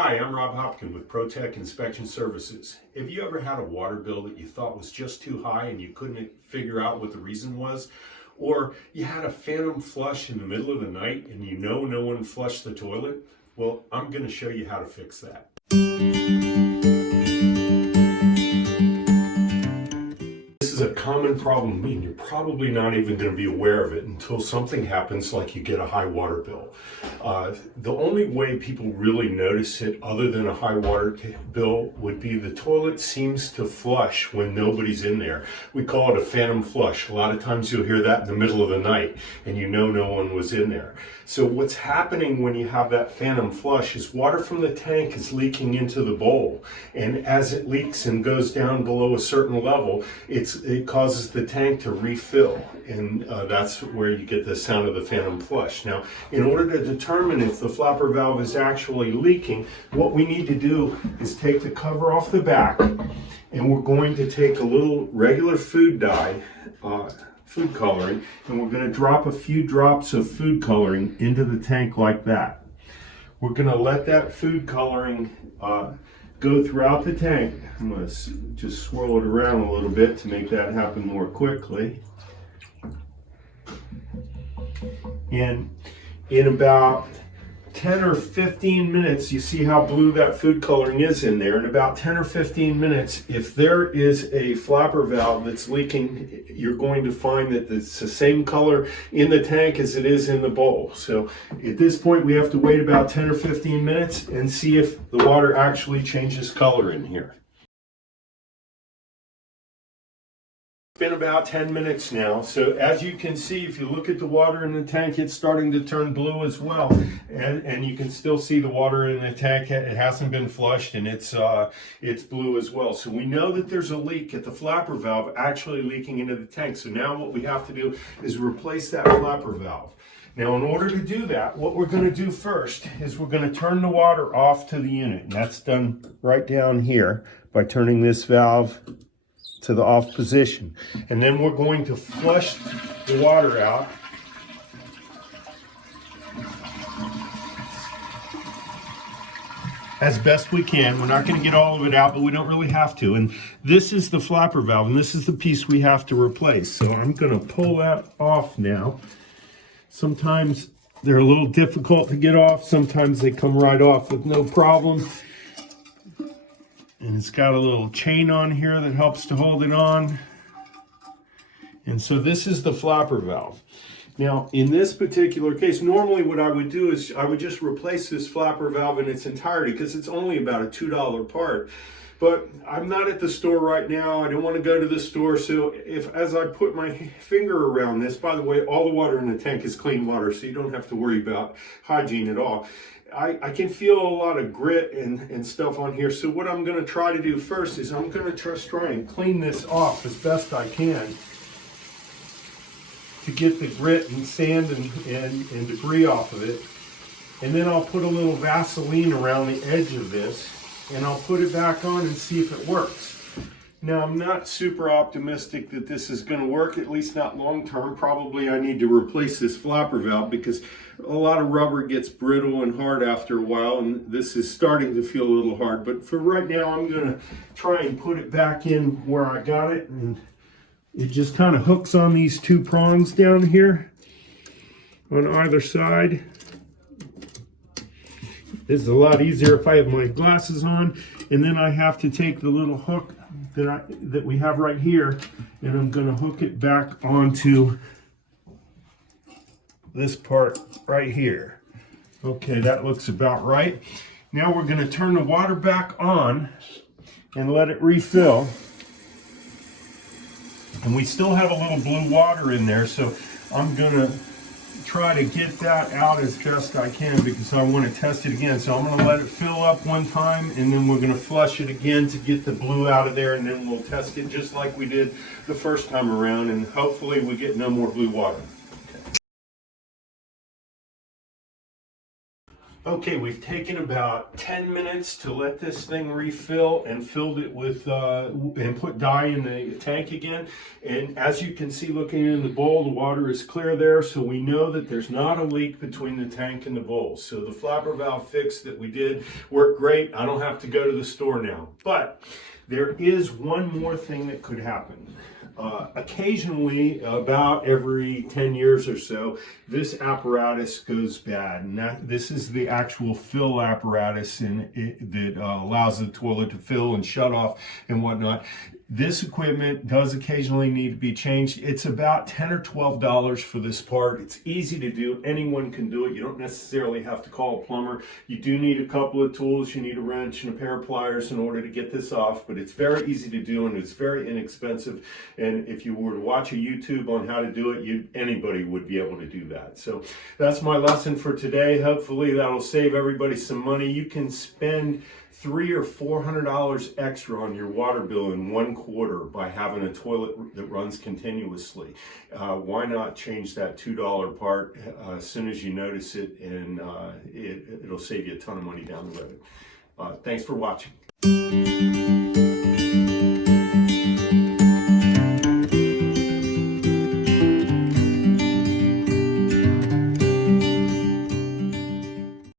Hi, I'm Rob Hopkin with ProTech Inspection Services. Have you ever had a water bill that you thought was just too high and you couldn't figure out what the reason was? Or you had a phantom flush in the middle of the night and you know no one flushed the toilet? Well, I'm going to show you how to fix that. This is a common problem, and you're probably not even going to be aware of it until something happens like you get a high water bill. The only way people really notice it other than a high water bill would be the toilet seems to flush when nobody's in there. We call it a phantom flush. A lot of times you'll hear that in the middle of the night and you know no one was in there. So what's happening when you have that phantom flush is water from the tank is leaking into the bowl, and as it leaks and goes down below a certain level, it causes the tank to refill, and that's where you get the sound of the phantom flush. Now, in order to determine if the flapper valve is actually leaking, what we need to do is take the cover off the back, and we're going to take a little regular food dye, food coloring, and we're going to drop a few drops of food coloring into the tank like that. We're going to let that food coloring go throughout the tank. I'm going to just swirl it around a little bit to make that happen more quickly. And in about 10 or 15 minutes, you see how blue that food coloring is in there. In about 10 or 15 minutes, if there is a flapper valve that's leaking, you're going to find that it's the same color in the tank as it is in the bowl. So at this point, we have to wait about 10 or 15 minutes and see if the water actually changes color in here. Been about 10 minutes now, so as you can see, if you look at the water in the tank, it's starting to turn blue as well, and you can still see the water in the tank. It hasn't been flushed, and it's blue as well. So we know that there's a leak at the flapper valve actually leaking into the tank. So now what we have to do is replace that flapper valve. Now, in order to do that, what we're going to do first is we're going to turn the water off to the unit, and that's done right down here by turning this valve to the off position. And then we're going to flush the water out. As best we can. We're not going to get all of it out, but we don't really have to. And this is the flapper valve, and this is the piece we have to replace. So I'm going to pull that off now. Sometimes they're a little difficult to get off. Sometimes they come right off with no problem. And it's got a little chain on here that helps to hold it on. And so this is the flapper valve. Now, in this particular case, normally what I would do is I would just replace this flapper valve in its entirety because it's only about a $2 part. But I'm not at the store right now. I don't want to go to the store. So as I put my finger around this, by the way, all the water in the tank is clean water, so you don't have to worry about hygiene at all. I can feel a lot of grit and stuff on here. So what I'm going to try to do first is I'm going to try and clean this off as best I can to get the grit and sand and debris off of it. And then I'll put a little Vaseline around the edge of this, and I'll put it back on and see if it works. Now, I'm not super optimistic that this is going to work, at least not long term. Probably I need to replace this flapper valve because a lot of rubber gets brittle and hard after a while, and this is starting to feel a little hard. But for right now, I'm going to try and put it back in where I got it, and it just kind of hooks on these two prongs down here on either side. This is a lot easier if I have my glasses on, and then I have to take the little hook that we have right here, and I'm going to hook it back onto this part right here. Okay, that looks about right. Now we're going to turn the water back on and let it refill. And we still have a little blue water in there, so I'm going to try to get that out as best I can because I want to test it again. So I'm going to let it fill up one time, and then we're going to flush it again to get the blue out of there, and then we'll test it just like we did the first time around, and hopefully we get no more blue water. Okay, we've taken about 10 minutes to let this thing refill and filled it with, and put dye in the tank again. And as you can see looking in the bowl, the water is clear there, so we know that there's not a leak between the tank and the bowl. So the flapper valve fix that we did worked great. I don't have to go to the store now. But there is one more thing that could happen. Occasionally, about every 10 years or so, this apparatus goes bad. And this is the actual fill apparatus that allows the toilet to fill and shut off and whatnot. This equipment does occasionally need to be changed. It's about $10 or $12 for this part. It's easy to do. Anyone can do it. You don't necessarily have to call a plumber. You do need a couple of tools. You need a wrench and a pair of pliers in order to get this off, but it's very easy to do and it's very inexpensive. And if you were to watch a YouTube on how to do it, anybody would be able to do that. So that's my lesson for today. Hopefully that'll save everybody some money. You can spend $300 or $400 extra on your water bill in 1 quarter by having a toilet that runs continuously. Why not change that $2 part as soon as you notice it, and it'll save you a ton of money down the road. Thanks for watching.